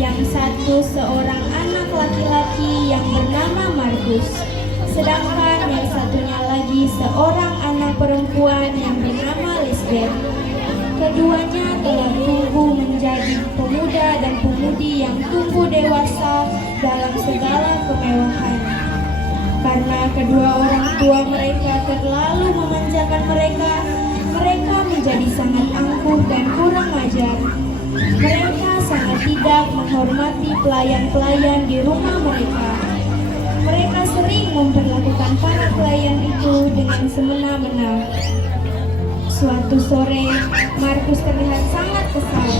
yang satu seorang anak laki-laki yang bernama Markus, sedangkan yang satunya lagi seorang anak perempuan yang bernama Lisbeth. Keduanya telah tumbuh menjadi pemuda dan pemudi yang tumbuh dewasa dalam segala kemewahan. Karena kedua orang tua mereka terlalu memanjakan mereka, mereka menjadi sangat angkuh dan kurang ajar. Mereka sangat tidak menghormati pelayan-pelayan di rumah mereka. Mereka sering memperlakukan para pelayan itu dengan semena-mena. Suatu sore, Markus terlihat sangat kesal.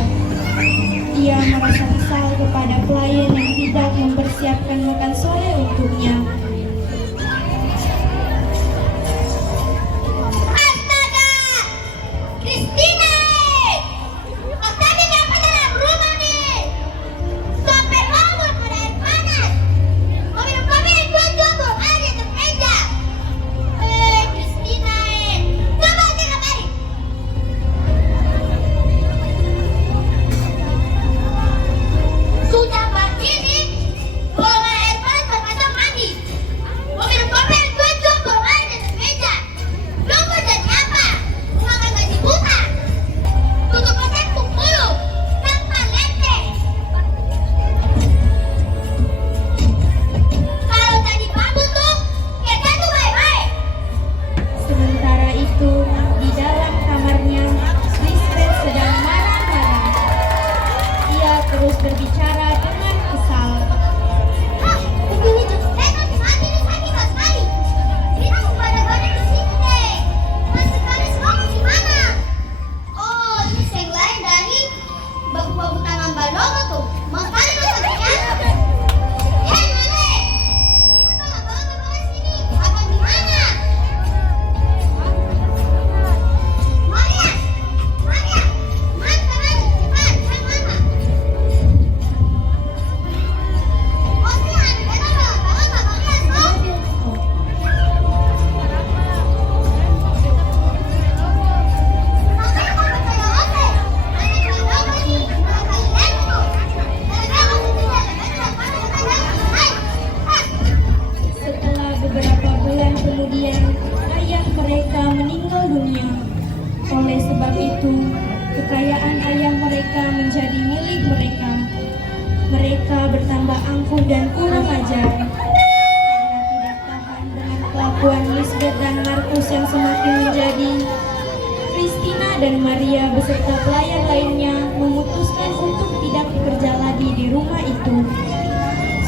Ia merasa kesal kepada pelayan yang tidak mempersiapkan makan sore untuknya. Oleh sebab itu, kekayaan ayah mereka menjadi milik mereka. Mereka bertambah angkuh dan kurang ajar. Karena tidak tahan dengan kelakuan Lisbeth dan Markus yang semakin menjadi, Christina dan Maria beserta pelayan lainnya memutuskan untuk tidak bekerja lagi di rumah itu.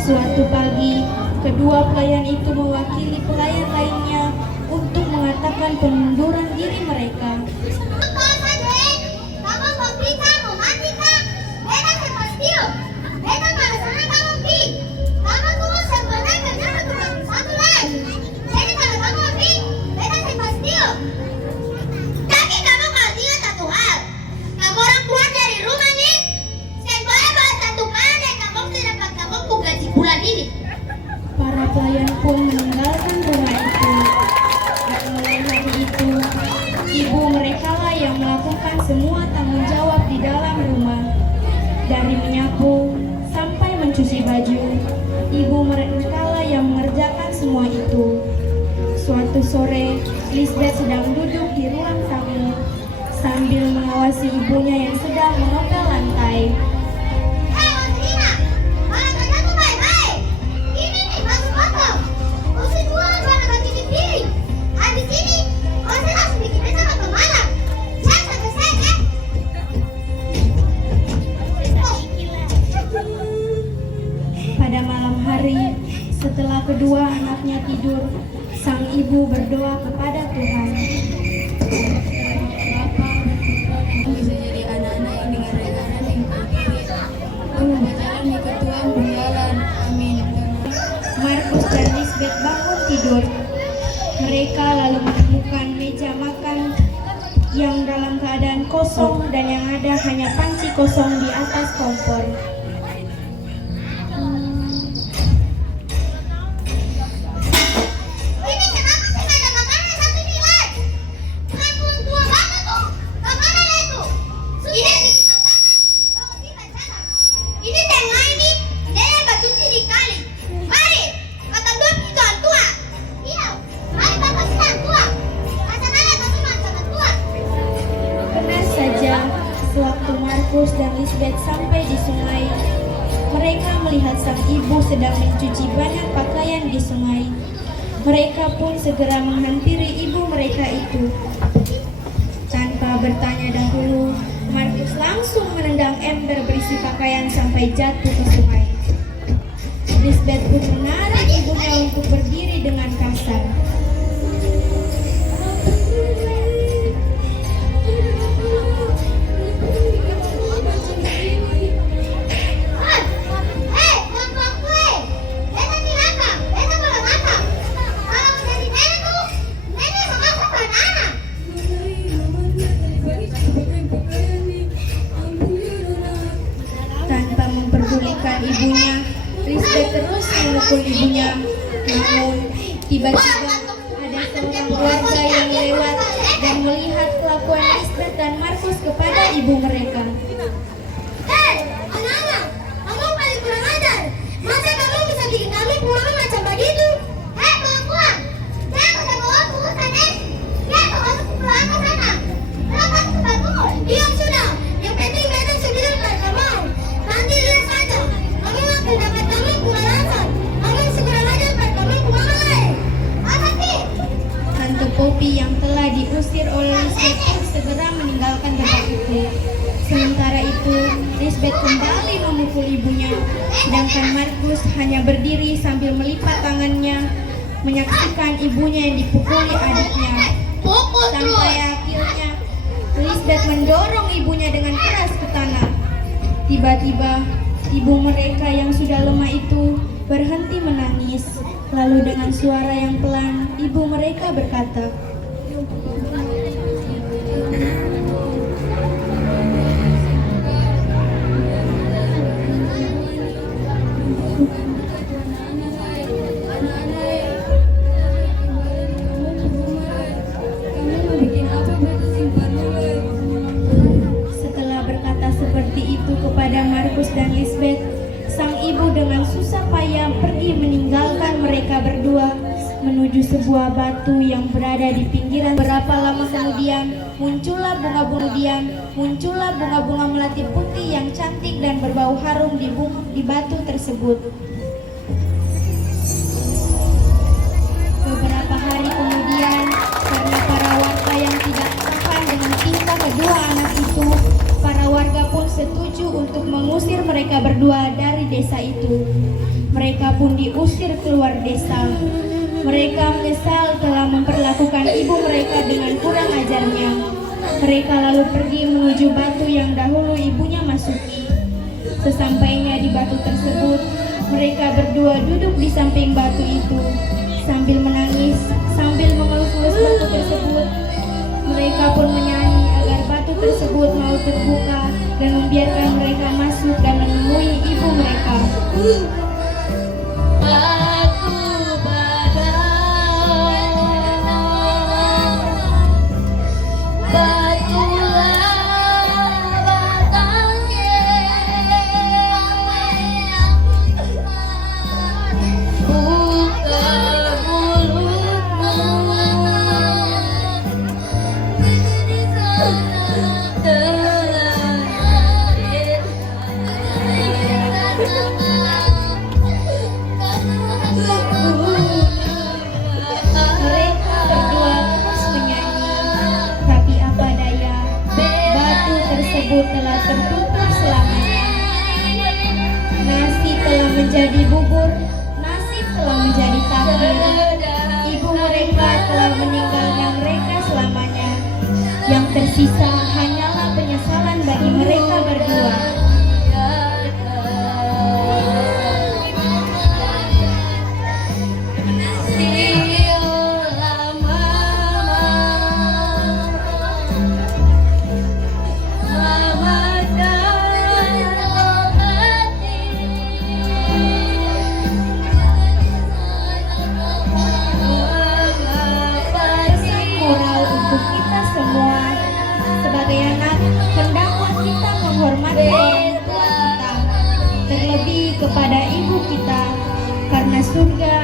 Suatu pagi, kedua pelayan itu mewakili pelayan lainnya untuk mengatakan pengunduran diri mereka. Para pelayan pun meninggalkan rumah itu. Dan mulai hari itu, ibu mereka lah yang melakukan semua tanggung jawab di dalam rumah. Dari menyapu sampai mencuci baju, ibu mereka lah yang mengerjakan semua itu. Suatu sore, Lisbeth sedang duduk di ruang tamu sambil mengawasi ibunya yang sedang mengepel lantai. Pada malam hari, setelah kedua anaknya tidur, sang ibu berdoa kepada Tuhan. Bisa jadi anak-anak yang dengan rekanan yang terpilih dan berjalan di ketuaan berjalan. Amin. Markus dan Lisbeth bangun tidur. Mereka lalu menemukan meja makan yang dalam keadaan kosong dan yang ada hanya panci kosong di atas kompor. Ini teh mereka melihat sang ibu sedang mencuci banyak pakaian di sungai. Mereka pun segera menghampiri ibu mereka itu. Tanpa bertanya dahulu, Markus langsung menendang ember berisi pakaian sampai jatuh ke sungai. Lisbeth pun menarik ibunya untuk berdiri dengan kasar. Tanpa memperdulikan ibunya, Lisbeth terus memukul ibunya. Namun, tiba-tiba ada seorang keluarga yang lewat dan melihat kelakuan Lisbeth dan Markus kepada ibu mereka. Hei, anak-anak, kamu paling kurang ajar. Masa kamu bisa bikin kami pulang macam begitu? Hei, perempuan, jangan usah bawa urusan ini. Lihat kamu pulang ke sana. Kalau kamu sepatumu, diam sudah. Yang penting beta sembilan mereka mau. Nanti lihat saja. Kamu akan dapat kami kurang ajar. Kamu sekurang ajar kamu kurang ajar. Apa sih? Tante Poppy yang telah diusir oleh Lisbeth pun segera meninggalkan tempat itu. Sementara itu, Lisbeth kembali memukul ibunya, sedangkan Markus hanya berdiri sambil melipat tangannya, menyaksikan ibunya yang dipukuli adiknya. Sampai akhirnya, Lisbeth mendorong ibunya dengan keras ke tanah. Tiba-tiba, ibu mereka yang sudah lemah itu berhenti menangis. Lalu dengan suara yang pelan, ibu mereka berkata, setelah berkata seperti itu kepada Markus dan Lisbeth, sang ibu dengan susah payah pergi meninggalkan mereka berdua menuju sebuah batu yang berada di pinggiran. Berapa lama kemudian muncullah bunga-bunga melati putih yang cantik dan berbau harum di batu tersebut. Beberapa hari kemudian, karena para warga yang tidak tahan dengan tingkah kedua anak itu, para warga pun setuju untuk mengusir mereka berdua dari desa itu. Mereka pun diusir keluar desa. Mereka menyesal telah memperlakukan ibu mereka dengan kurang ajarnya. Mereka lalu pergi menuju batu yang dahulu ibunya masuki. Sesampainya di batu tersebut, mereka berdua duduk di samping batu itu. Sambil menangis, sambil mengelus-elus batu tersebut, mereka pun menyanyi agar batu tersebut mau terbuka dan membiarkan mereka masuk dan menemui ibu mereka. Mereka berdua terus menyanyi, tapi apa daya, batu tersebut telah tertutup selamanya. Nasi telah menjadi bubur, nasib telah menjadi takdir. Ibu mereka telah meninggalkan mereka selamanya. Yang tersisa hanyalah penyesalan bagi mereka berdua. Moral untuk kita semua sebagai anak, hendaklah kita menghormati orang tua kita, terlebih kepada ibu kita, karena surga